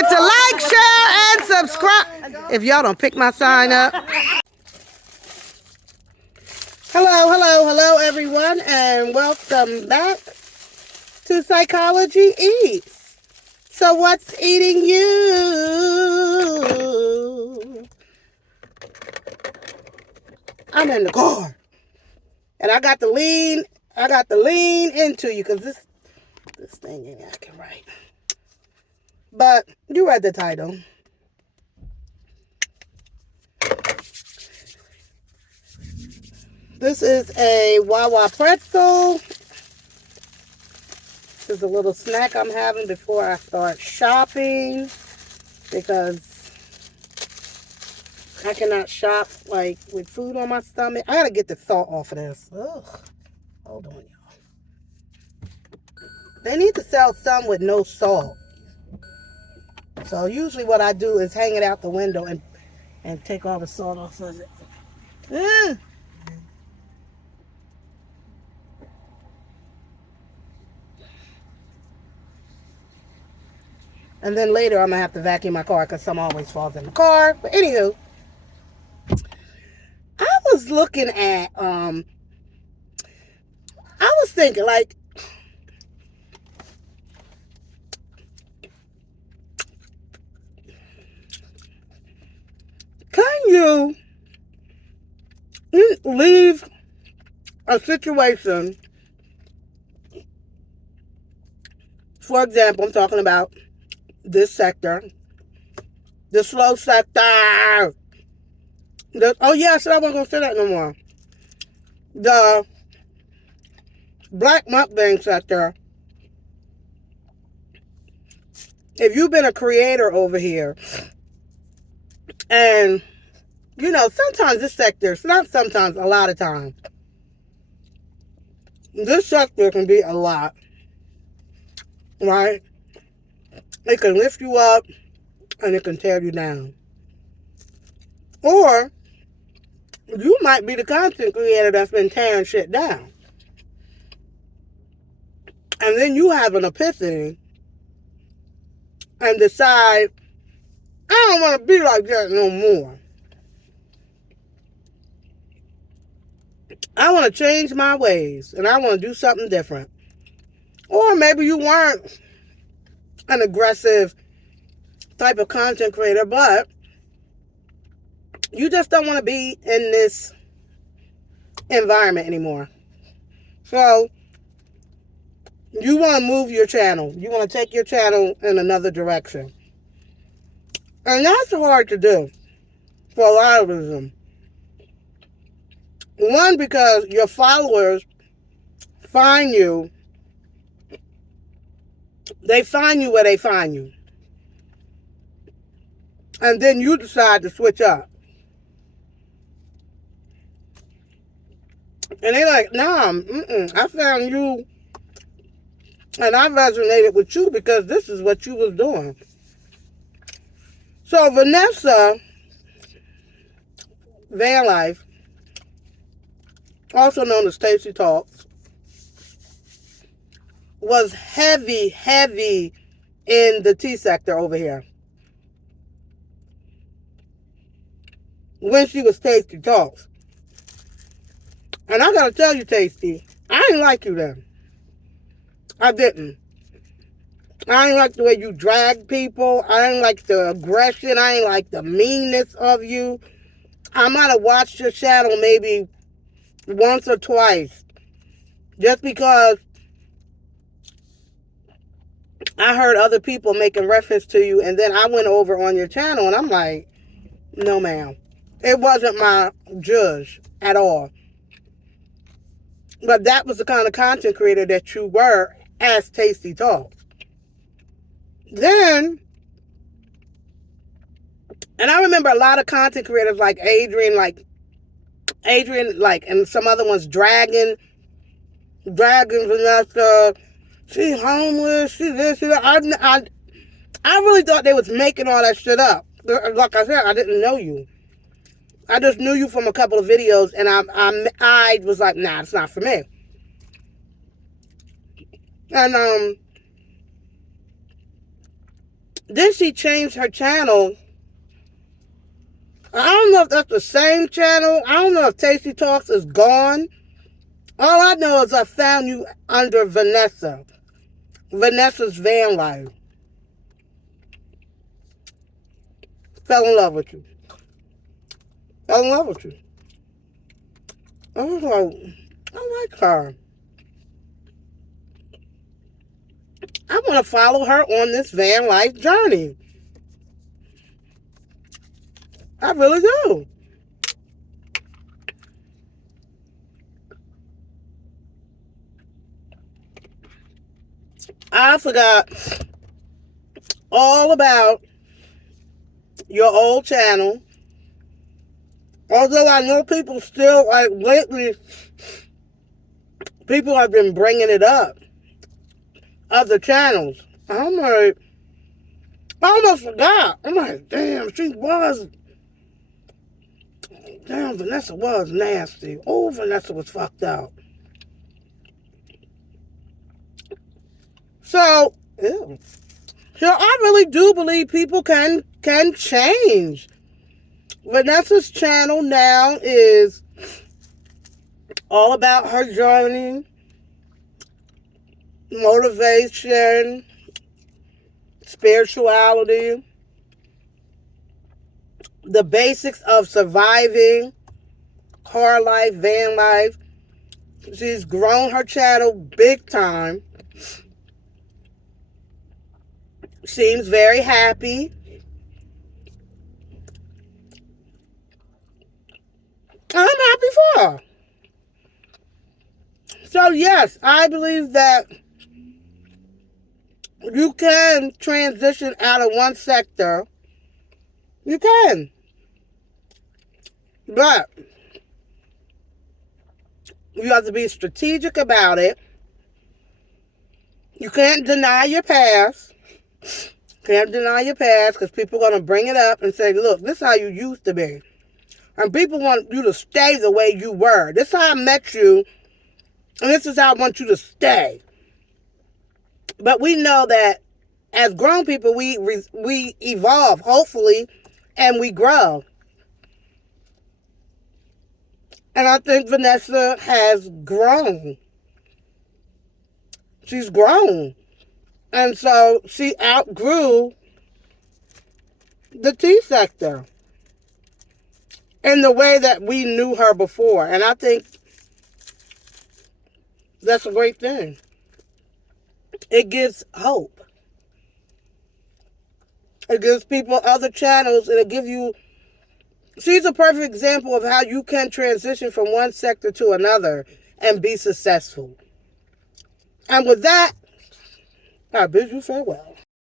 forget to like, share, and subscribe. If y'all don't pick my sign up. Hello, everyone, and welcome back to Psychology Eats. So what's eating you? I'm in the car, and I got to lean into you because this thing ain't acting right. But you read the title. This is a Wawa pretzel. This is a little snack I'm having before I start shopping because I cannot shop like with food on my stomach. I gotta get the salt off of this. Ugh. Hold on, y'all. They need to sell some with no salt. So usually what I do is hang it out the window and take all the salt off of it. And then later I'm going to have to vacuum my car because some always falls in the car. But anywho, I was looking at, I was thinking like, can you leave a situation, for example, I'm talking about this sector, the slow sector. Oh yeah, I said I wasn't going to say that no more. The black mukbang sector. If you've been a creator over here, and you know, sometimes this sector, not sometimes, a lot of times, this sector can be a lot, right? It can lift you up and it can tear you down. Or you might be the content creator that's been tearing shit down. And then you have an epiphany and decide, I don't want to be like that no more. I want to change my ways and I want to do something different. Or maybe you weren't an aggressive type of content creator, but you just don't want to be in this environment anymore. So you want to move your channel. You want to take your channel in another direction. And that's hard to do for a lot of reasons. One, because your followers find you. They find you where they find you. And then you decide to switch up. And they're like, nah, I found you and I resonated with you because this is what you was doing. So Vanessa'svanlife, also known as Tasty Talks, was heavy in the tea sector over here. When she was Tasty Talks. And I gotta tell you, Tasty, I didn't like you then. I didn't. I didn't like the way you drag people. I didn't like the aggression. I didn't like the meanness of you. I might have watched your channel maybe once or twice. Just because I heard other people making reference to you. And then I went over on your channel and I'm like, no ma'am. It wasn't my judge at all. But that was the kind of content creator that you were as Tasty Talks. Then, and I remember a lot of content creators like Adrian, and some other ones dragging Vanessa. She homeless, she this, she that. I really thought they was making all that shit up. Like I said, I didn't know you. I just knew you from a couple of videos, and I was like, nah, it's not for me. And Then she changed her channel. I don't know if that's the same channel. I don't know if Tasty Talks is gone. All I know is I found you under Vanessa. Vanessa's Van Life. Fell in love with you. Fell in love with you. I was like, I like her. I want to follow her on this van life journey. I really do. I forgot all about your old channel. Although I know people still, like lately, people have been bringing it up. Other channels. I'm like, I almost forgot. I'm like, damn, Vanessa was nasty. Oh, Vanessa was fucked up. So, ew. So I really do believe people can change. Vanessa's channel now is all about her journey, motivation, spirituality, the basics of surviving, car life, van life. She's grown her channel big time. Seems very happy. I'm happy for her. So yes, I believe that you can transition out of one sector. You can. But you have to be strategic about it. You can't deny your past. Can't deny your past because people are going to bring it up and say, look, this is how you used to be. And people want you to stay the way you were. This is how I met you. And this is how I want you to stay. But we know that as grown people, we evolve, hopefully, and we grow. And I think Vanessa has grown. She's grown. And so she outgrew the tea sector in the way that we knew her before. And I think that's a great thing. It gives hope. It gives people other channels, and it gives you... She's a perfect example of how you can transition from one sector to another and be successful. And with that, I bid you farewell.